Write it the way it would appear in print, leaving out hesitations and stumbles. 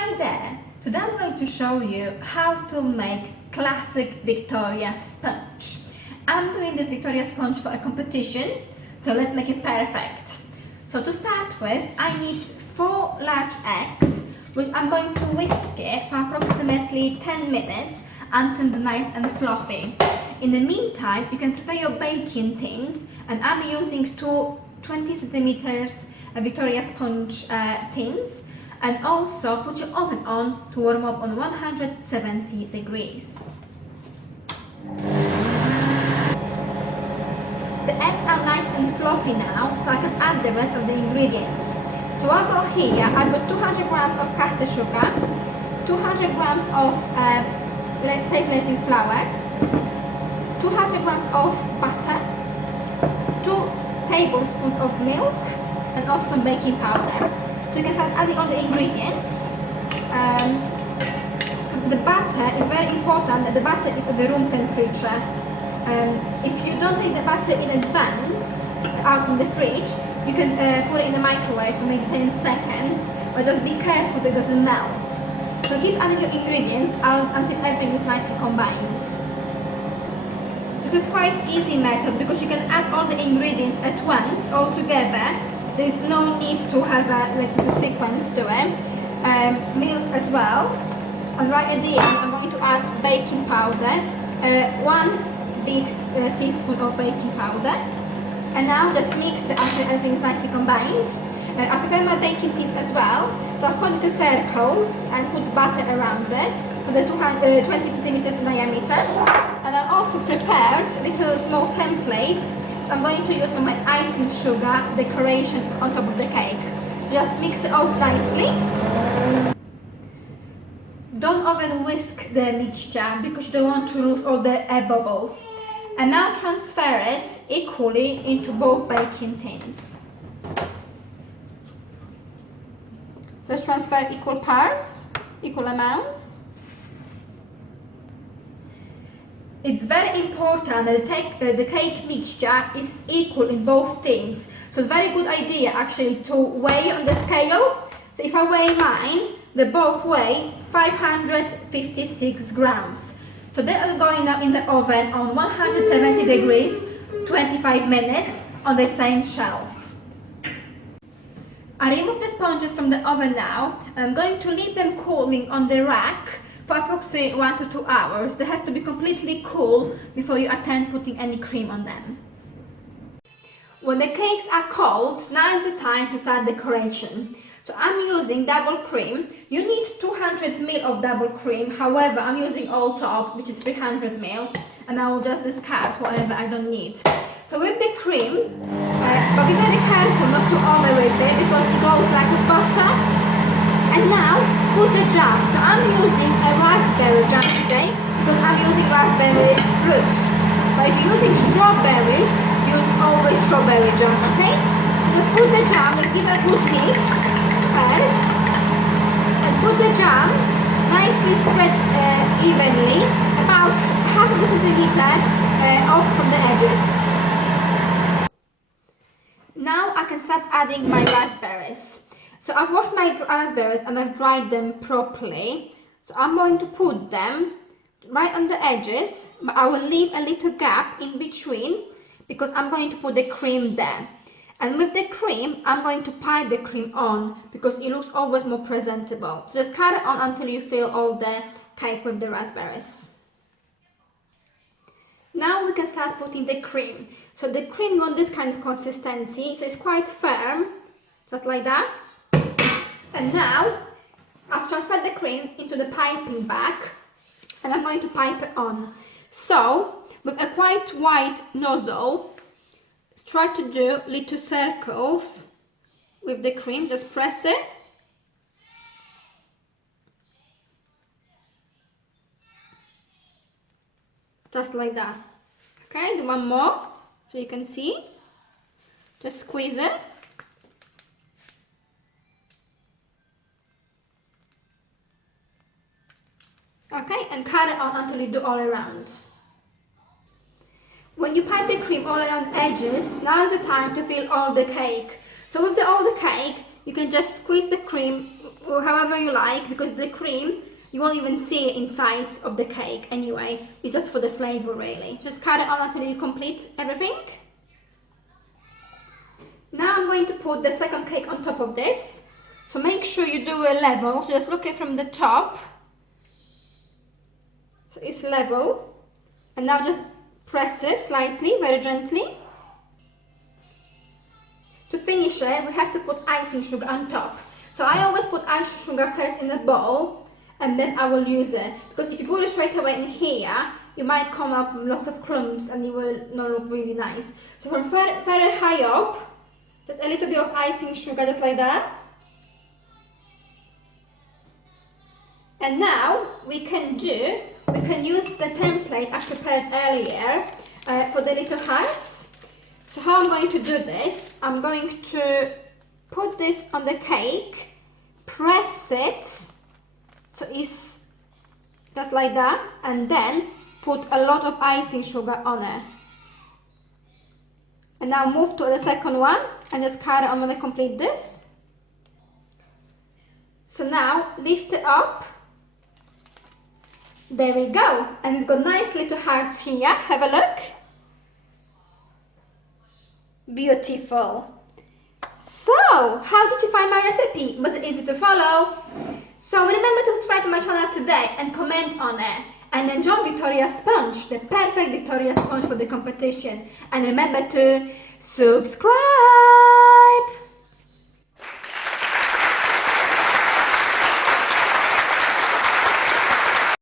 Hi there! Today I'm going to show you how to make classic Victoria sponge. I'm doing this Victoria sponge for a competition, so let's make it perfect. So to start with, I need 4 large eggs, which I'm going to whisk it for approximately 10 minutes until they're nice and fluffy. In the meantime, you can prepare your baking tins, and I'm using two 20 centimeters Victoria sponge tins. And also put your oven on to warm up on 170 degrees. The eggs are nice and fluffy now, so I can add the rest of the ingredients. So I've got here, I've got 200 grams of caster sugar, 200 grams of safe raising flour, 200 grams of butter, 2 tablespoons of milk, and also some baking powder. So you can start adding all the ingredients. The butter is very important that the butter is at the room temperature. If you don't take the butter in advance out in the fridge, you can put it in the microwave for maybe 10 seconds, but just be careful that it doesn't melt. So keep adding your ingredients until everything is nicely combined. This is quite easy method because you can add all the ingredients at once, all together. There's no need to have a sequence to it. Milk as well. And right at the end, I'm going to add baking powder, 1 big teaspoon of baking powder. And now just mix it until everything is nicely combined. I've prepared my baking tins as well. So I've cut into circles and put butter around it. So the 20 centimeters diameter. And I've also prepared a little small template. I'm going to use for my icing sugar decoration on top of the cake. Just mix it all nicely. Don't over whisk the mixture because you don't want to lose all the air bubbles. And now transfer it equally into both baking tins. Just transfer equal parts, equal amounts. It's very important that the cake mixture is equal in both tins. So it's a very good idea actually to weigh on the scale. So if I weigh mine, they both weigh 556 grams. So they are going now in the oven on 170 degrees, 25 minutes on the same shelf. I remove the sponges from the oven now, and I'm going to leave them cooling on the rack for approximately 1 to 2 hours. They have to be completely cool before you attempt putting any cream on them. When the cakes are cold, now is the time to start decoration. So I'm using double cream. You need 200 ml of double cream, however I'm using all top, which is 300 ml, and I will just discard whatever I don't need. So with the cream, but be very careful not to overweight it because it goes like with butter. And now, put the jam. So I'm using a raspberry jam today because I'm using raspberry fruit. But if you're using strawberries, use always strawberry jam, okay? Just put the jam and give it a good mix first. And put the jam nicely spread evenly, about half of a centimeter off from the edges. Now I can start adding my raspberries. So I've washed my raspberries and I've dried them properly. So I'm going to put them right on the edges, but I will leave a little gap in between because I'm going to put the cream there. And with the cream, I'm going to pipe the cream on because it looks always more presentable. So just carry on until you fill all the cake with the raspberries. Now we can start putting the cream. So the cream, you want this kind of consistency, so it's quite firm, just like that. And now, I've transferred the cream into the piping bag and I'm going to pipe it on. So, with a quite wide nozzle, try to do little circles with the cream, just press it. Just like that. Okay, do one more so you can see. Just squeeze it. Okay, and carry on until you do all around. When you pipe the cream all around edges, now is the time to fill all the cake. So with all the cake, you can just squeeze the cream however you like, because the cream, you won't even see it inside of the cake anyway. It's just for the flavor really. Just cut it on until you complete everything. Now I'm going to put the second cake on top of this. So make sure you do a level. So just look at from the top. So it's level. And now just press it slightly, very gently. To finish it, we have to put icing sugar on top. So I always put icing sugar first in a bowl, and then I will use it. Because if you put it straight away in here, you might come up with lots of clumps and it will not look really nice. So from very, very high up, just a little bit of icing sugar, just like that. And now we can use the template I prepared earlier for the little hearts. So how I'm going to do this, I'm going to put this on the cake, press it, so it's just like that, and then put a lot of icing sugar on it. And now move to the second one and just carry on when I complete this. So now lift it up. There we go, and we've got nice little hearts here. Have a look. Beautiful. So, how did you find my recipe? Was it easy to follow? So remember to subscribe to my channel today and comment on it. And enjoy Victoria sponge, the perfect Victoria sponge for the competition. And remember to subscribe.